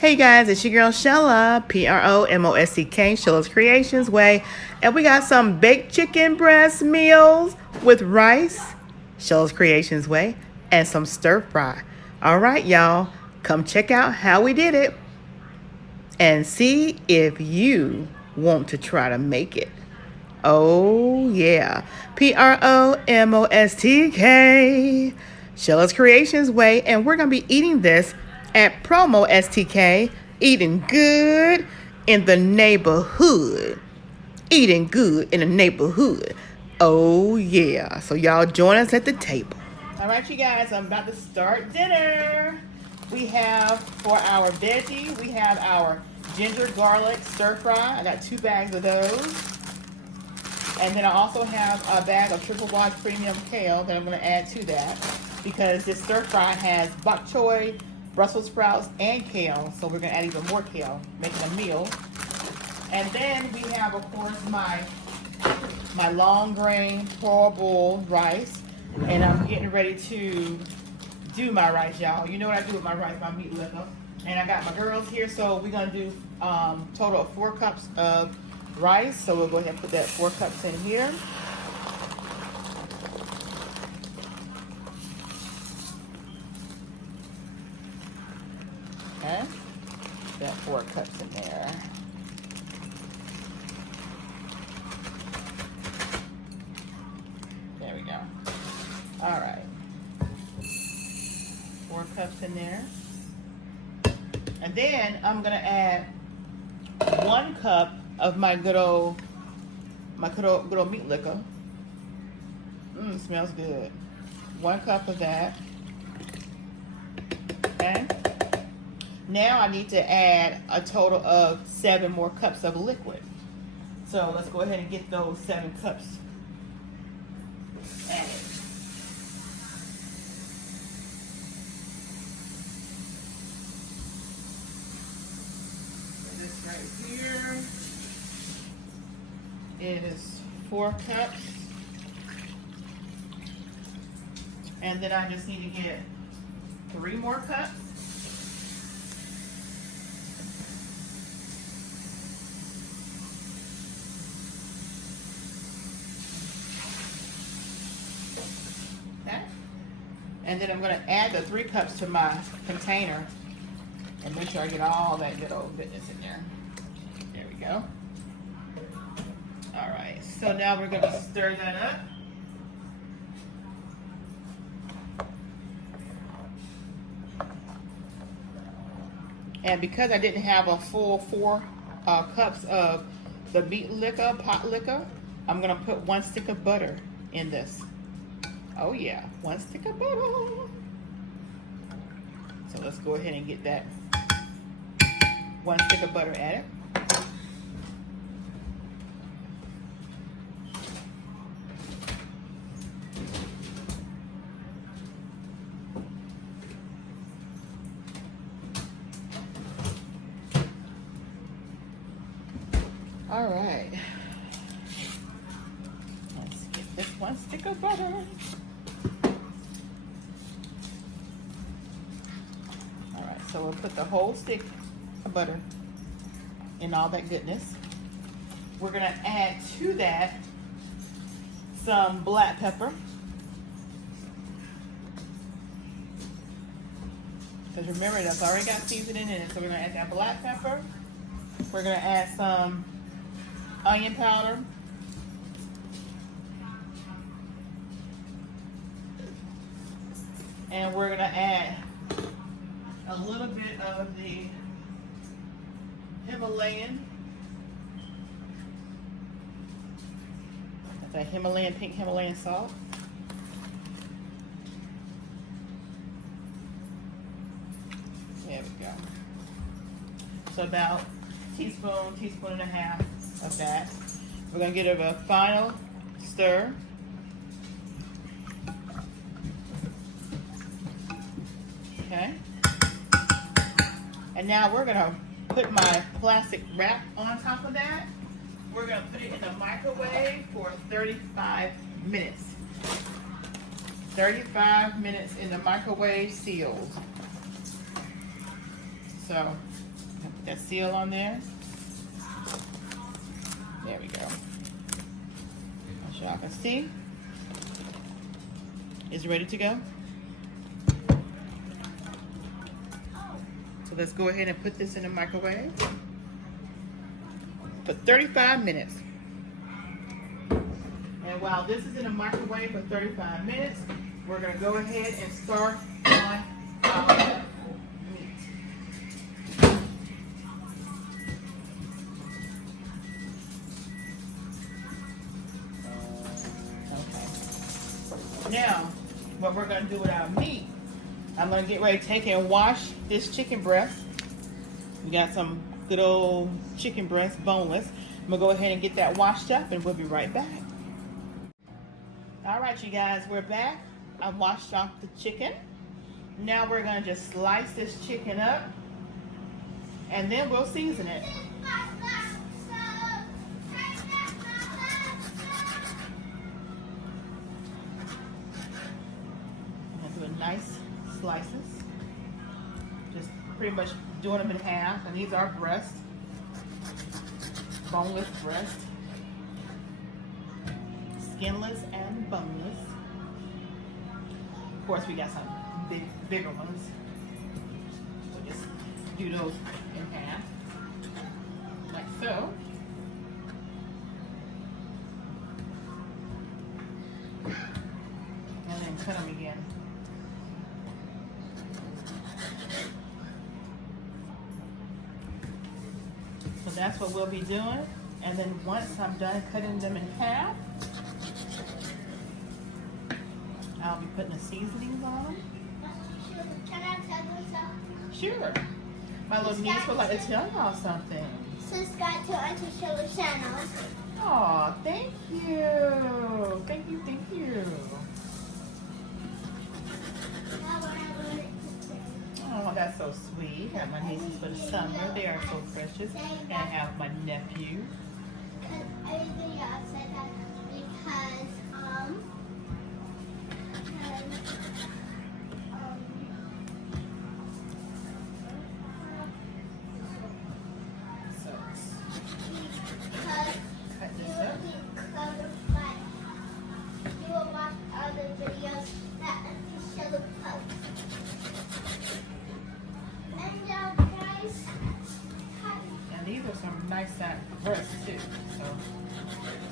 Hey guys, it's your girl Shella, Promosk, Shella's Creations Way, and we got some baked chicken breast meals with rice, Shella's Creations Way, and some stir fry. All right, y'all, come check out how we did it and see if you want to try to make it. Oh yeah, Promostk, Shella's Creations Way, and we're gonna be eating this at Promo STK, eating good in the neighborhood. Eating good in the neighborhood. Oh yeah, so y'all join us at the table. All right, you guys, I'm about to start dinner. We have for our veggie, we have our ginger garlic stir fry. I got 2 bags of those. And then I also have a bag of Triple Wash Premium Kale that I'm going to add to that because this stir fry has bok choy, Brussels sprouts, and kale. So we're going to add even more kale, making a meal. And then we have, of course, my long grain pour rice. And I'm getting ready to do my rice, y'all. You know what I do with my rice, my meat liquor. And I got my girls here, so we're going to do total of 4 cups of rice. So we'll go ahead and put that 4 cups in here. Okay, that 4 cups in there. There we go. All right, 4 cups in there. And then I'm gonna add 1 cup of my good old meat liquor. Smells good. 1 cup of that. Okay. Now I need to add a total of 7 more cups of liquid. So let's go ahead and get those 7 cups added. This right here is 4 cups. And then I just need to get 3 more cups. Okay. And then I'm going to add the 3 cups to my container and make sure I get all that good old goodness in there. There we go. All right, so now we're going to stir that up. And because I didn't have a full 4 cups of the meat liquor, pot liquor, I'm going to put 1 stick of butter in this. Oh yeah, 1 stick of butter. So let's go ahead and get that 1 stick of butter added. All right, let's get this 1 stick of butter. All right, so we'll put the whole stick of butter in all that goodness. We're gonna add to that some black pepper. Because remember, that's already got seasoning in it, so we're gonna add that black pepper. We're gonna add some onion powder. And we're gonna add a little bit of the Himalayan. That's a pink Himalayan salt. There we go. So about teaspoon and a half of that. We're going to give it a final stir. Okay. And now we're going to put my plastic wrap on top of that. We're going to put it in the microwave for 35 minutes. 35 minutes in the microwave, sealed. So Put that seal on there. There we go. As y'all can see, it's ready to go. So let's go ahead and put this in the microwave for 35 minutes. And while this is in the microwave for 35 minutes, we're going to go ahead and start on our meat. Okay. Now, what we're going to do with our meat, I'm going to get ready to take and wash this chicken breast. We got some good old chicken breast, boneless. I'm going to go ahead and get that washed up, and we'll be right back. All right, you guys, we're back. I washed off the chicken. Now we're going to just slice this chicken up, and then we'll season it. I'm going to do a nice slices. Just pretty much doing them in half, and these are breast, boneless breast. Skinless and boneless. Of course, we got some bigger ones. So just do those in half, like so. And then cut them again. So that's what we'll be doing. And then once I'm done cutting them in half, I'll be putting the seasonings on. Can I tell you something? Sure. My little niece would like to tell y'all something. Subscribe to Auntie Sheila's channel. Aw, thank you. Thank you, thank you. Oh, that's so sweet. Got my nieces for the summer. They are so precious. And I have my nephew. Everything else said that because you will watch other videos that Auntie Sheila posts. And guys, And these are some nice size breasts too. So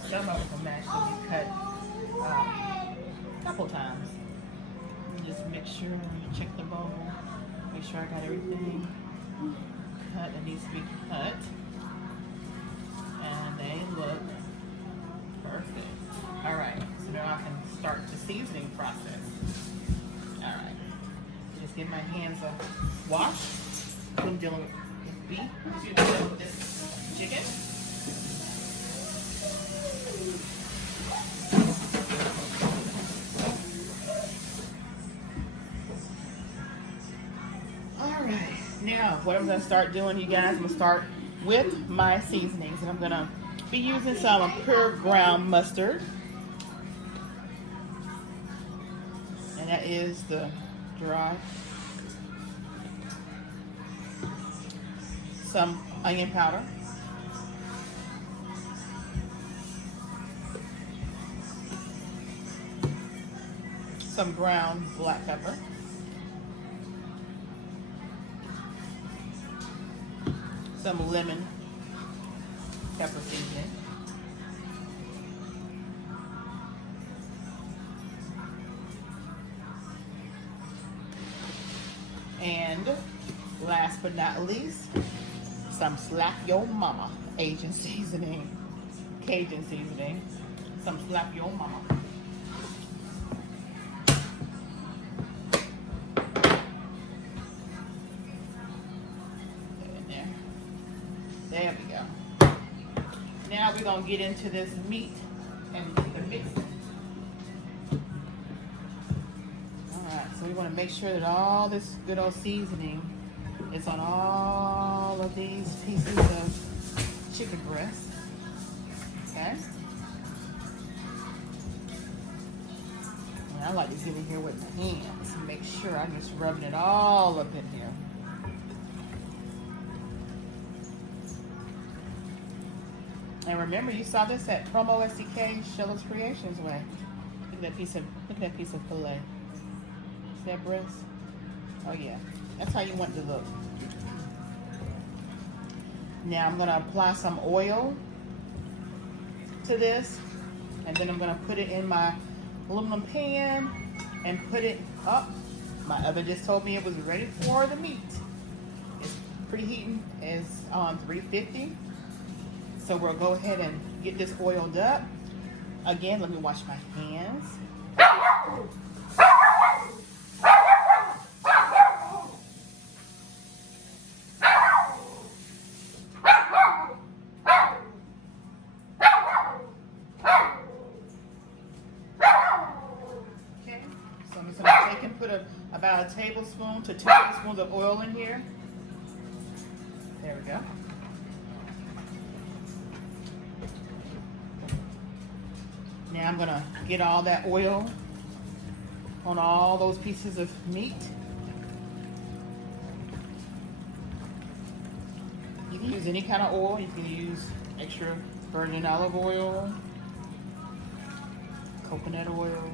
some of them actually be cut a couple times. Just make sure you check the bowl. Make sure I got everything cut that needs to be cut. And they look perfect. All right, so now I can start the seasoning process. All right, just give my hands a wash. I'm dealing with beef. Dealing with this chicken. All right, now what I'm gonna start doing, you guys, I'm gonna start with my seasonings, and I'm gonna be using some pure ground mustard. And that is the dry. Some onion powder. Some ground black pepper. Some lemon pepper seasoning. And last but not least, some Slap Your Mama Asian seasoning, Cajun seasoning, some Slap Your Mama. There we go. Now we're going to get into this meat and get the mix. Alright, so we want to make sure that all this good old seasoning is on all of these pieces of chicken breast. Okay? And I like to get in here with my hands and make sure I'm just rubbing it all up in here. And remember, you saw this at Promo STK Sheila's Creations way. Look at that piece of filet. See that breast? Oh yeah, that's how you want it to look. Now I'm gonna apply some oil to this, and then I'm gonna put it in my aluminum pan and put it up. My oven just told me it was ready for the meat. It's preheating, it's on 350. So we'll go ahead and get this oiled up. Again, let me wash my hands. Okay, so I'm just gonna take and put about a tablespoon to 2 tablespoons of oil in here. There we go. Now I'm gonna get all that oil on all those pieces of meat. You can use any kind of oil. You can use extra virgin olive oil, coconut oil,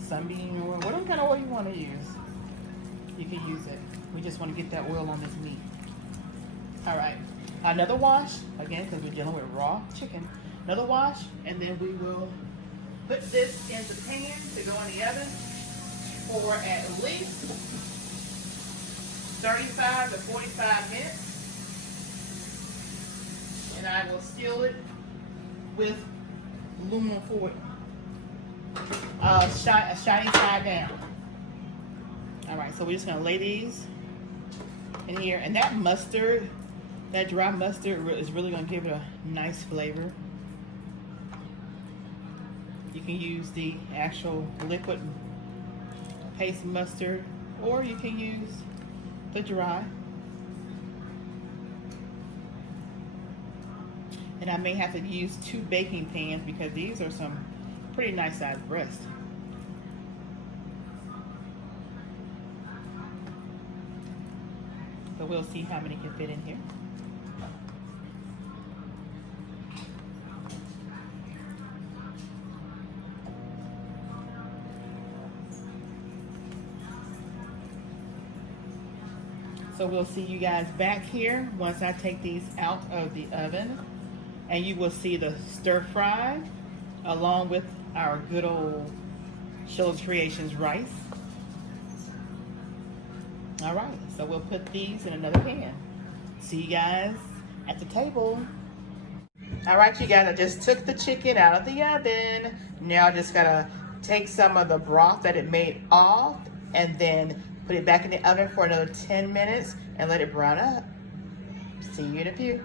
sunbeam oil, whatever kind of oil you want to use. You can use it. We just want to get that oil on this meat. All right, another wash, again, because we're dealing with raw chicken. Another wash, and then we will put this in the pan to go in the oven for at least 35 to 45 minutes. And I will seal it with aluminum foil, shiny side down. All right, so we're just gonna lay these in here, and that mustard, that dry mustard, is really gonna give it a nice flavor. You can use the actual liquid paste mustard, or you can use the dry. And I may have to use 2 baking pans because these are some pretty nice sized breasts. So we'll see how many can fit in here. So we'll see you guys back here once I take these out of the oven, and you will see the stir fry along with our good old Sheila's Creations rice. All right, so we'll put these in another pan. See you guys at the table. All right, you guys, I just took the chicken out of the oven. Now I just gotta take some of the broth that it made off and then put it back in the oven for another 10 minutes and let it brown up. See you in a few.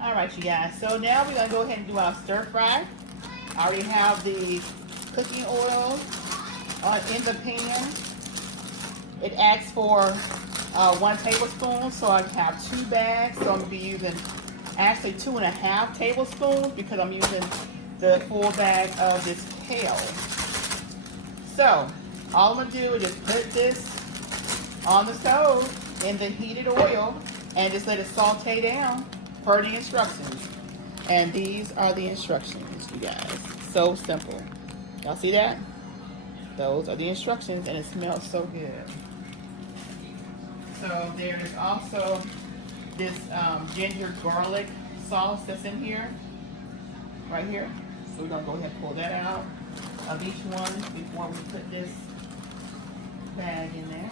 All right, you guys, so now we're gonna go ahead and do our stir fry. I already have the cooking oil in the pan. It asks for 1 tablespoon, so I have 2 bags. So I'm gonna be using actually 2.5 tablespoons because I'm using the full bag of this kale. So all I'm gonna do is just put this on the stove in the heated oil and just let it saute down per the instructions. And these are the instructions, you guys. So simple. Y'all see that? Those are the instructions, and it smells so good. So there is also this ginger garlic sauce that's in here, right here. So we're gonna go ahead and pull that out of each one before we put this bag in there.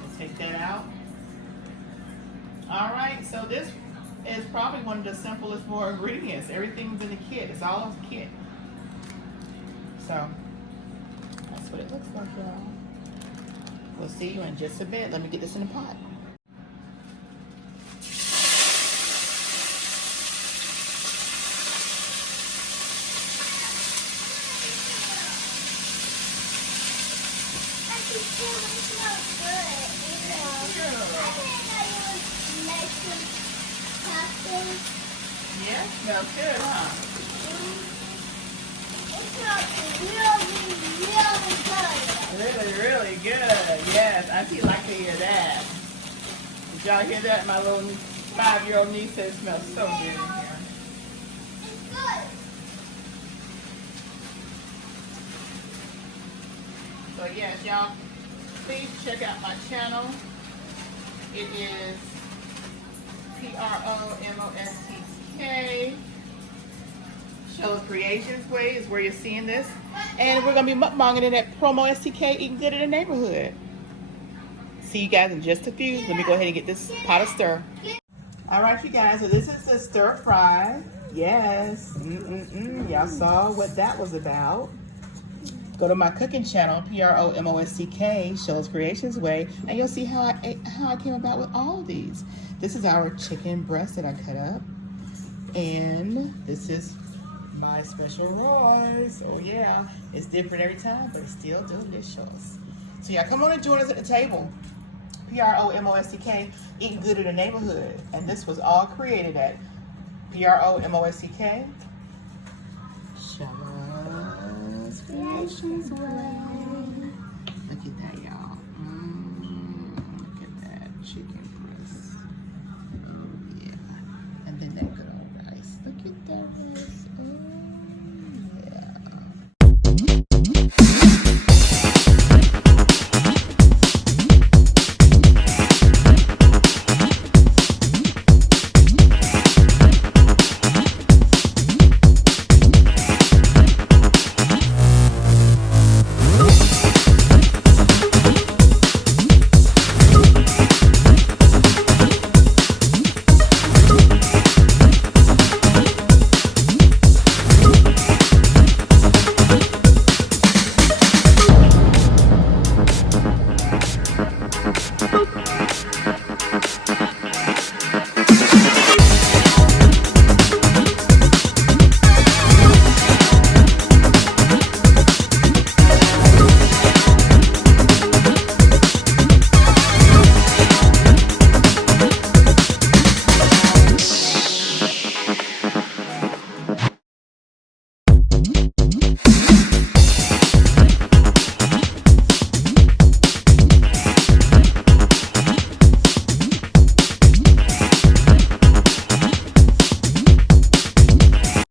Let's take that out. All right, so this is probably one of the simplest more ingredients. Everything's in the kit. It's all in the kit. So that's what it looks like, y'all. We'll see you in just a bit. Let me get this in the pot. Yeah, smells good, huh? It smells really, really good. Really, really good. Yes, Auntie like to hear that. Did y'all hear that? My little 5-year-old niece said it smells so good in here. It's good. So yes, y'all, please check out my channel. It is PROMOSTK. Shell's Creations Way is where you're seeing this. And we're going to be mukbanging it at Promo STK, eating good in the neighborhood. See you guys in just a few. Let me go ahead and get this pot of stir. All right, you guys, so this is the stir fry. Yes. Y'all saw what that was about. Go to my cooking channel, PROMOSTK, Shell's Creations Way, and you'll see how I came about with all of these. This is our chicken breast that I cut up. And this is my special rice. Oh yeah, it's different every time, but it's still delicious. So yeah, come on and join us at the table. PROMOSTK, eating good in the neighborhood. And this was all created at PROMOSTK, Shell's Creations Way.